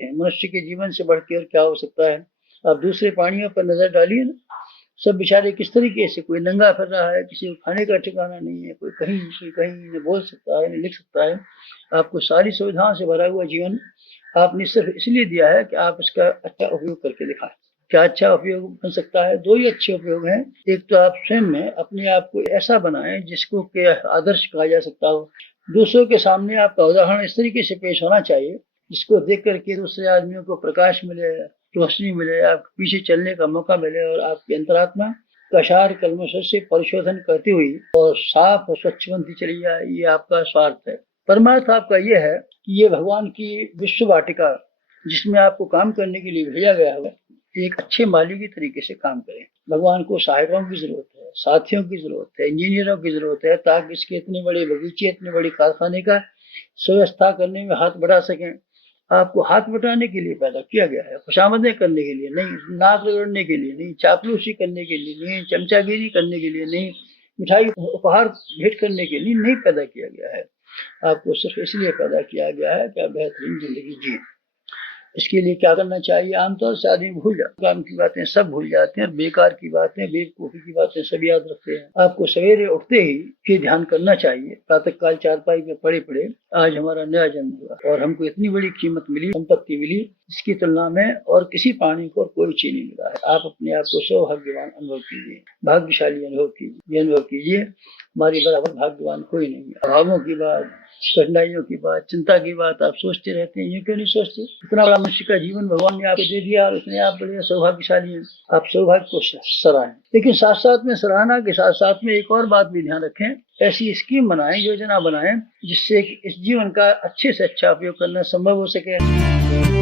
रखें। मनुष्य के जीवन से बढ़ के और क्या हो सकता है। आप दूसरे प्राणियों पर नजर डालिए ना, सब बेचारे किस तरीके से, कोई नंगा फिर रहा है, किसी को खाने का ठिकाना नहीं है, कोई कहीं न बोल सकता है न लिख सकता है। आपको सारी सुविधाओं से भरा हुआ जीवन आपने सिर्फ इसलिए दिया है कि आप इसका अच्छा उपयोग करके दिखाएं। क्या अच्छा उपयोग बन सकता है? दो ही अच्छे उपयोग हैं। एक तो आप स्वयं में अपने आप को ऐसा बनाएं जिसको कि आदर्श कहा जा सकता हो। दूसरों के सामने आपका उदाहरण इस तरीके से पेश होना चाहिए जिसको देख करके दूसरे आदमियों को प्रकाश मिले, रोशनी मिले, आपके पीछे चलने का मौका मिले और आपकी अंतरात्मा कशार कल्मशों से परिशोधन करती हुई और साफ और स्वच्छ बनती चली जाए। ये आपका स्वार्थ है। परमार्थ आपका ये है कि ये भगवान की विश्व वाटिका जिसमें आपको काम करने के लिए भेजा गया है, एक अच्छे माली की तरीके से काम करें। भगवान को सहायकों की जरूरत है, साथियों की जरूरत है, इंजीनियरों की जरूरत है, ताकि इसके इतने बड़े बगीचे, इतने बड़े कारखाने का सुव्यवस्था करने में हाथ बढ़ा सकें। आपको हाथ बटाने के लिए पैदा किया गया है, खुशामदें करने के लिए नहीं, नाक रगड़ने के लिए नहीं, चापलूसी करने के लिए नहीं, चमचागिरी करने के लिए नहीं, मिठाई उपहार भेंट करने के लिए नहीं पैदा किया गया है। आपको सिर्फ इसलिए पैदा किया गया है कि आप बेहतरीन जिंदगी जिए। इसके लिए क्या करना चाहिए? आमतौर से आदमी भूल जाते, काम की बातें सब भूल जाते हैं, बेकार की बातें, बेवकूफी की बातें सब याद रखते हैं। आपको सवेरे उठते ही ये ध्यान करना चाहिए, प्रातः काल चारपाई में पड़े पड़े आज हमारा नया जन्म हुआ और हमको इतनी बड़ी कीमत मिली, संपत्ति मिली, इसकी तुलना में और किसी प्राणी को कोई चीज नहीं मिला है। आप अपने आप को सौभाग्यवान अनुभव कीजिए, भाग्यशाली अनुभव कीजिए। ये अनुभव कीजिए हमारी बराबर भाग्यवान कोई नहीं है। अभावों की बात, कठिनाइयों की बात, चिंता की बात आप सोचते रहते हैं, ये क्यों नहीं सोचते? इतना बड़ा मनुष्य का जीवन भगवान ने आपको दे दिया और इतने आप बड़े सौभाग्यशाली हैं। आप सौभाग्य को सराहें, लेकिन साथ साथ में सराहना के साथ साथ में एक और बात भी ध्यान रखें। ऐसी स्कीम बनाएं, योजना बनाएं जिससे इस जीवन का अच्छे से अच्छा उपयोग करना संभव हो सके।